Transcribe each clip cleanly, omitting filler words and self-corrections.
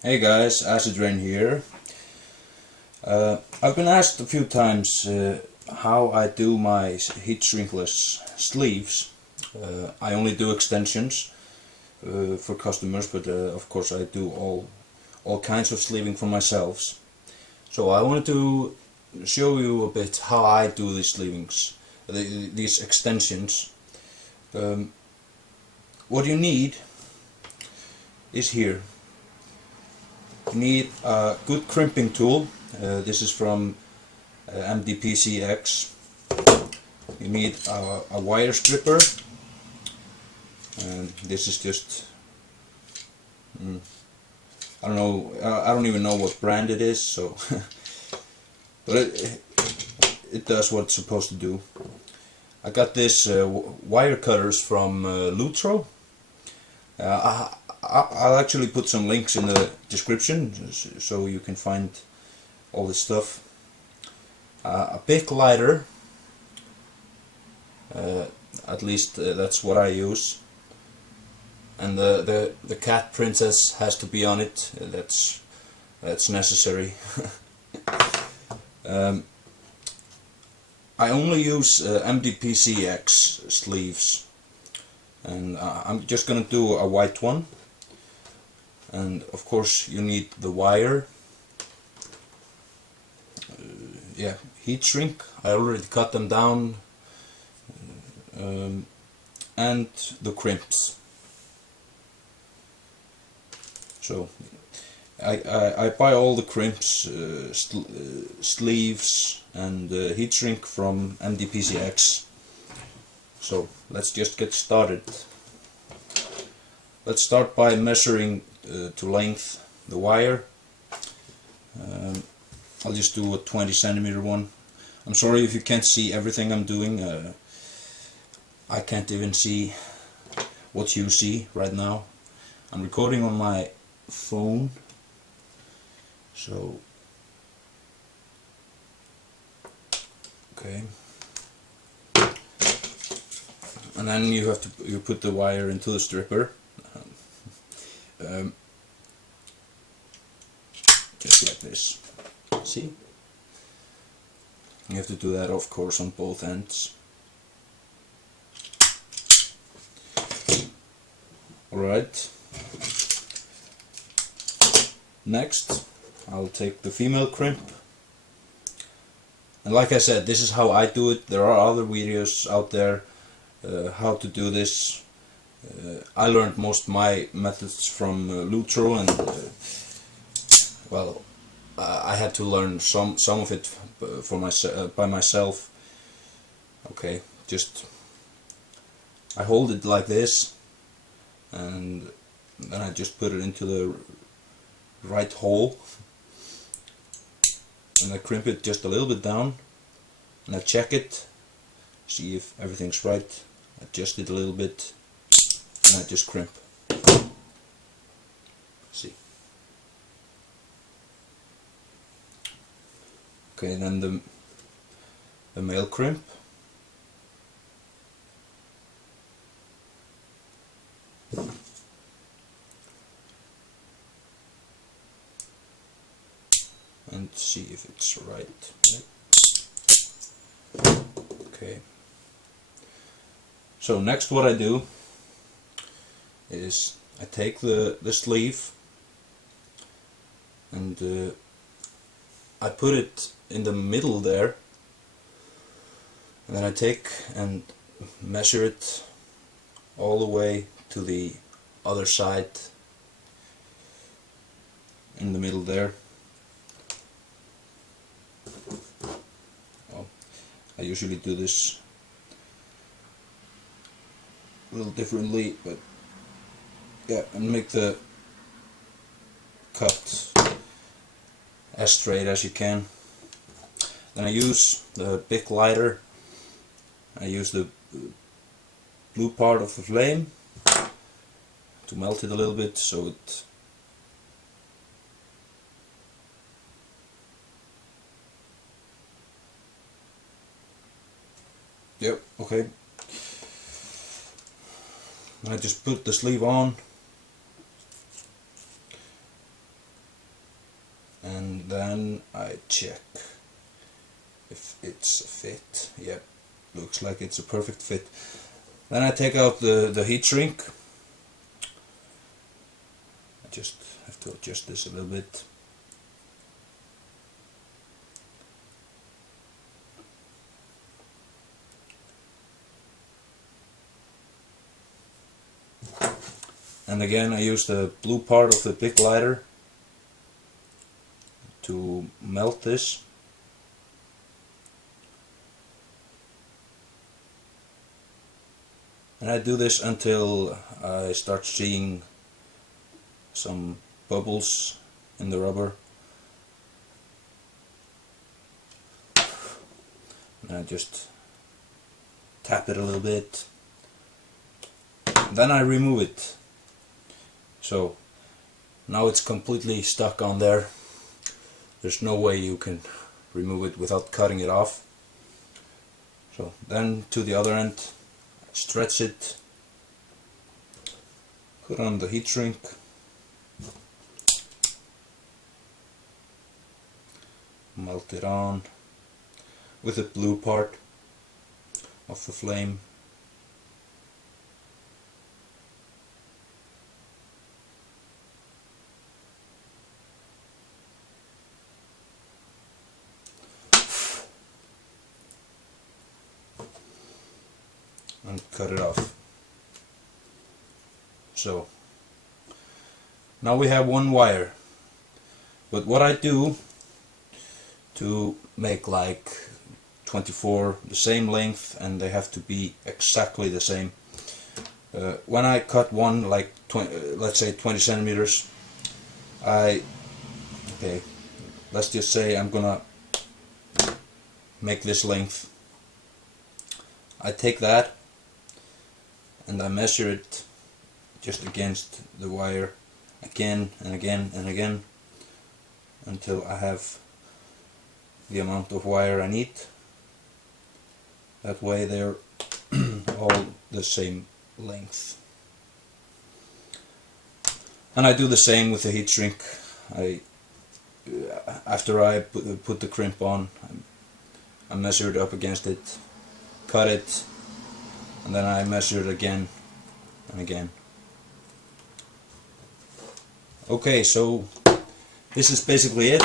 Hey guys, Acid Rain here. I've been asked a few times how I do my heat shrinkless sleeves. I only do extensions for customers, but of course I do all kinds of sleeving for myself. So I wanted to show you a bit how I do these sleevings, these extensions. What you need is here. You need a good crimping tool. This is from MDPC-X. You need a wire stripper, and this is just I don't know. I don't even know what brand it is. So, but it does what it's supposed to do. I got this wire cutters from Lutro. I'll actually put some links in the description so you can find all this stuff. A big lighter, at least that's what I use, and the cat princess has to be on it. That's necessary. I only use MDPC-X sleeves, and I'm just gonna do a white one. And of course you need the wire, heat shrink. I already cut them down, and the crimps. So I buy all the crimps, sleeves and heat shrink from MDPC-X. So let's just get started. Let's start by measuring to length the wire. I'll just do a 20 centimeter one. I'm sorry if you can't see everything I'm doing. I can't even see what you see right now. I'm recording on my phone, so okay. And then you put the wire into the stripper. Just like this. See? You have to do that, of course, on both ends. Alright. Next, I'll take the female crimp. And like I said, this is how I do it. There are other videos out there how to do this. I learned most of my methods from Lutro, and well, I had to learn some of it by myself. Okay, just I hold it like this, and then I just put it into the right hole, and I crimp it just a little bit down, and I check it, see if everything's right, adjust it a little bit, and I just crimp. See. Okay, then the male crimp. And see if it's right. Okay. So next what I do is I take the sleeve, and I put it in the middle there, and then I take and measure it all the way to the other side in the middle there. Well, I usually do this a little differently, but yeah, and make the cut as straight as you can. Then I use the big lighter. I use the blue part of the flame to melt it a little bit, so it yep, okay. I just put the sleeve on, and then I check if it's a fit. Yep, looks like it's a perfect fit. Then I take out the heat shrink. I just have to adjust this a little bit. And again I use the blue part of the big lighter to melt this. And I do this until I start seeing some bubbles in the rubber. And I just tap it a little bit. Then I remove it. So now it's completely stuck on there. There's no way you can remove it without cutting it off. So then to the other end, stretch it, put on the heat shrink, melt it on with the blue part of the flame. And cut it off. So now we have one wire, but what I do to make like 24 the same length, and they have to be exactly the same, when I cut one like let's say 20 centimeters, let's just say I'm gonna make this length. I take that and I measure it just against the wire again and again and again until I have the amount of wire I need. That way they're all the same length. And I do the same with the heat shrink. After I put the crimp on, I measure it up against it, cut it, and then I measure it again and again. Okay, so this is basically it.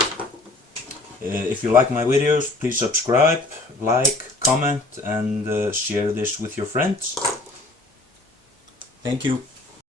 If you like my videos, please subscribe, like, comment, and share this with your friends. Thank you.